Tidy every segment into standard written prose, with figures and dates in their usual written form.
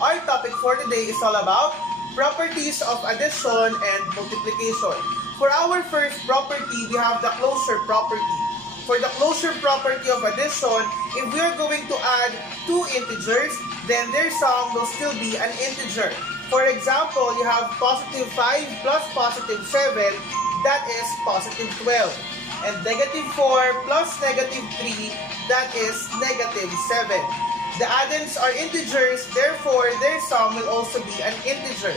Our topic for today is all about properties of addition and multiplication. For our first property, we have the closure property. For the closure property of addition, if we are going to add two integers, then their sum will still be an integer. For example, you have positive 5 plus positive 7, that is positive 12. And negative 4 plus negative 3, that is negative 7. The addends are integers, therefore their sum will also be an integer.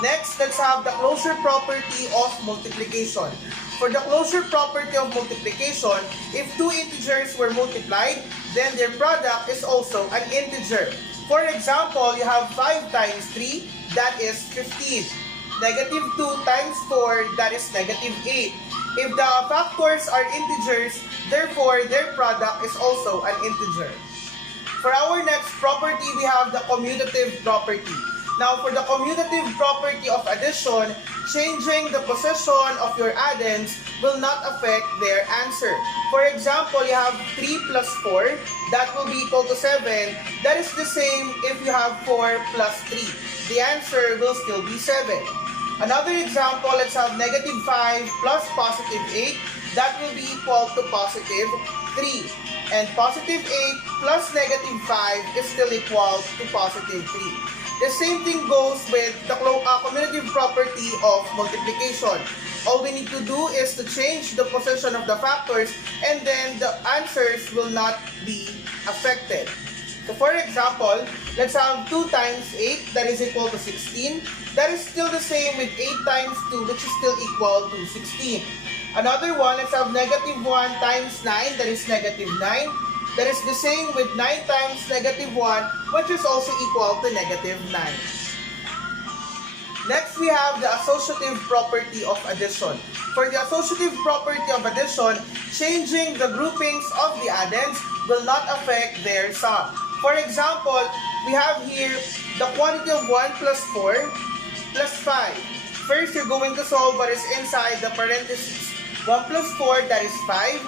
Next, let's have the closure property of multiplication. For the closure property of multiplication, if two integers were multiplied, then their product is also an integer. For example, you have 5 times 3, that is 15. Negative 2 times 4, that is negative 8. If the factors are integers, therefore their product is also an integer. For our next property, we have the commutative property. Now, for the commutative property of addition, changing the position of your addends will not affect their answer. For example, you have 3 plus 4, that will be equal to 7. That is the same if you have 4 plus 3. The answer will still be 7. Another example, let's have negative 5 plus positive 8. That will be equal to positive 3. And positive 8 plus negative 5 is still equal to positive 3. The same thing goes with the commutative property of multiplication. All we need to do is to change the position of the factors and then the answers will not be affected. So for example, let's have 2 times 8, that is equal to 16. That is still the same with 8 times 2, which is still equal to 16. Another one, let's have negative 1 times 9, that is negative 9. That is the same with 9 times negative 1, which is also equal to negative 9. Next, we have the associative property of addition. For the associative property of addition, changing the groupings of the addends will not affect their sum. For example, we have here the quantity of 1 plus 4 plus 5. First, you're going to solve what is inside the parentheses. 1 plus 4, that is 5,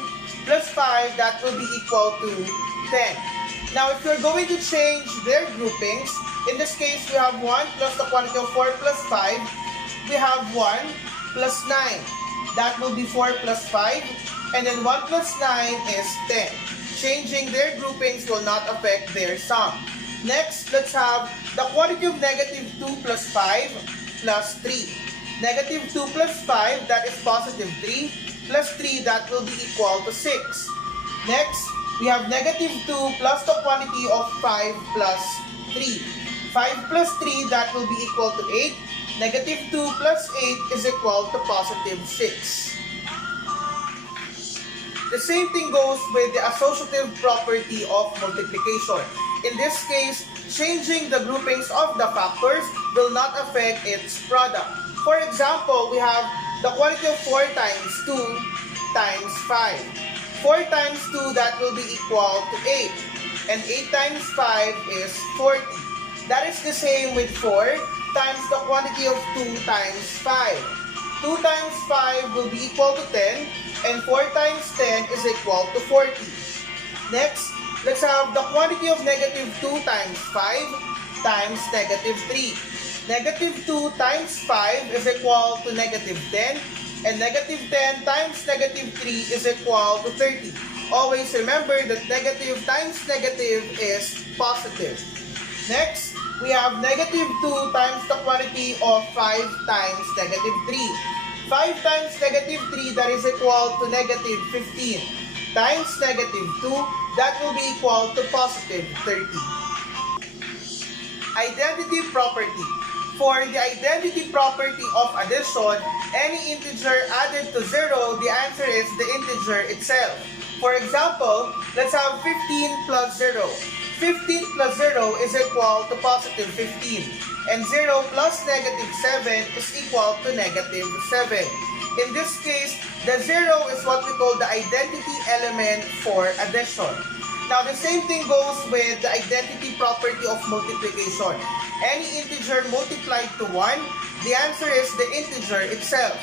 plus 5, that will be equal to 10. Now, if you're going to change their groupings, in this case, we have 1 plus the quantity of 4 plus 5, we have 1 plus 9. That will be 4 plus 5, and then 1 plus 9 is 10. Changing their groupings will not affect their sum. Next, let's have the quantity of negative 2 plus 5 plus 3. Negative 2 plus 5, that is positive 3, plus 3, that will be equal to 6. Next, we have negative 2 plus the quantity of 5 plus 3. 5 plus 3, that will be equal to 8. Negative 2 plus 8 is equal to positive 6. The same thing goes with the associative property of multiplication. In this case, changing the groupings of the factors will not affect its product. For example, we have the quantity of 4 times 2 times 5. 4 times 2, that will be equal to 8. And 8 times 5 is 40. That is the same with 4 times the quantity of 2 times 5. 2 times 5 will be equal to 10. And 4 times 10 is equal to 40. Next, let's have the quantity of negative 2 times 5 times negative 3. Negative 2 times 5 is equal to negative 10, and negative 10 times negative 3 is equal to 30. Always remember that negative times negative is positive. Next, we have negative 2 times the quantity of 5 times negative 3. 5 times negative 3, that is equal to negative 15, times negative 2, that will be equal to positive 30. Identity property. For the identity property of addition, any integer added to 0, the answer is the integer itself. For example, let's have 15 plus 0. 15 plus 0 is equal to positive 15. And 0 plus negative 7 is equal to negative 7. In this case, the 0 is what we call the identity element for addition. Now, the same thing goes with the identity property of multiplication. Any integer multiplied to 1, the answer is the integer itself.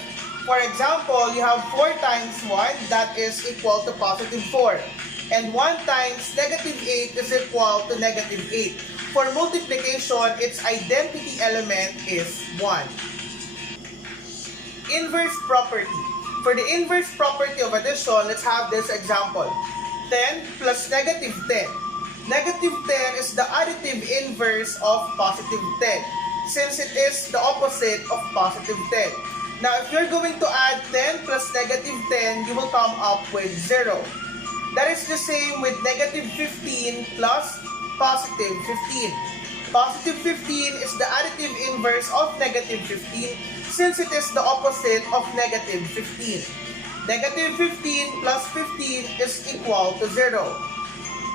For example, you have 4 times 1, that is equal to positive 4. And 1 times negative 8 is equal to negative 8. For multiplication, its identity element is 1. Inverse property. For the inverse property of addition, let's have this example. 10 plus negative 10. Negative 10 is the additive inverse of positive 10, since it is the opposite of positive 10. Now, if you're going to add 10 plus negative 10, you will come up with 0. That is the same with negative 15 plus positive 15. Positive 15 is the additive inverse of negative 15, since it is the opposite of negative 15. Negative 15 plus 15 is equal to 0.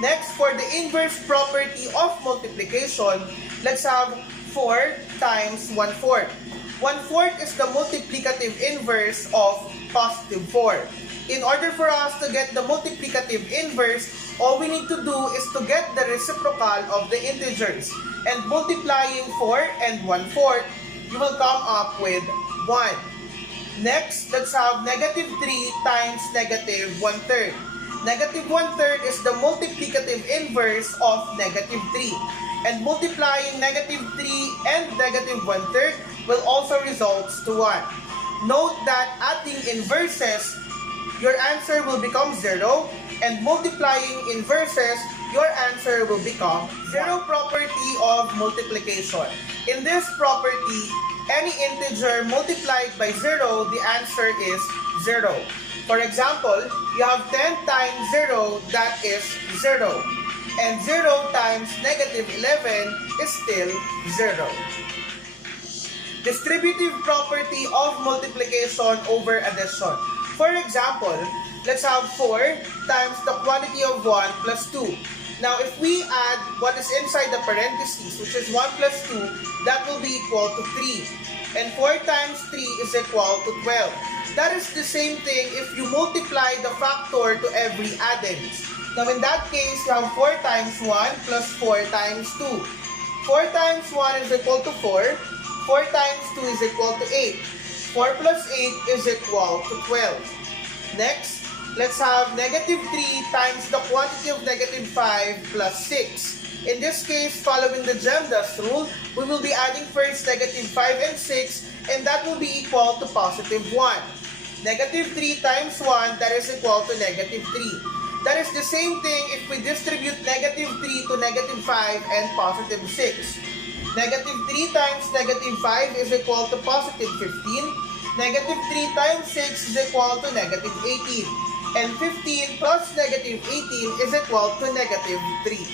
Next, for the inverse property of multiplication, let's have 4 times 1/4. 1/4 is the multiplicative inverse of positive 4. In order for us to get the multiplicative inverse, all we need to do is to get the reciprocal of the integers. And multiplying 4 and 1/4, you will come up with 1. Next, let's have negative 3 times negative 1/3. Negative 1/3 is the multiplicative inverse of negative 3. And multiplying negative 3 and negative 1/3 will also result to 1. Note that adding inverses, your answer will become 0, and multiplying inverses, your answer will become 0. Property of multiplication. In this property, any integer multiplied by 0, the answer is 0. For example, you have 10 times 0, that is 0. And 0 times negative 11 is still 0. Distributive property of multiplication over addition. For example, let's have 4 times the quantity of 1 plus 2. Now, if we add what is inside the parentheses, which is 1 plus 2, that will be equal to 3. And 4 times 3 is equal to 12. That is the same thing if you multiply the factor to every addends. Now, in that case, you have 4 times 1 plus 4 times 2. 4 times 1 is equal to 4. 4 times 2 is equal to 8. 4 plus 8 is equal to 12. Next, let's have negative 3 times the quantity of negative 5 plus 6. In this case, following the GEMDAS rule, we will be adding first negative 5 and 6, and that will be equal to positive 1. Negative 3 times 1, that is equal to negative 3. That is the same thing if we distribute negative 3 to negative 5 and positive 6. Negative 3 times negative 5 is equal to positive 15. Negative 3 times 6 is equal to negative 18. And 15 plus negative 18 is equal to negative 3.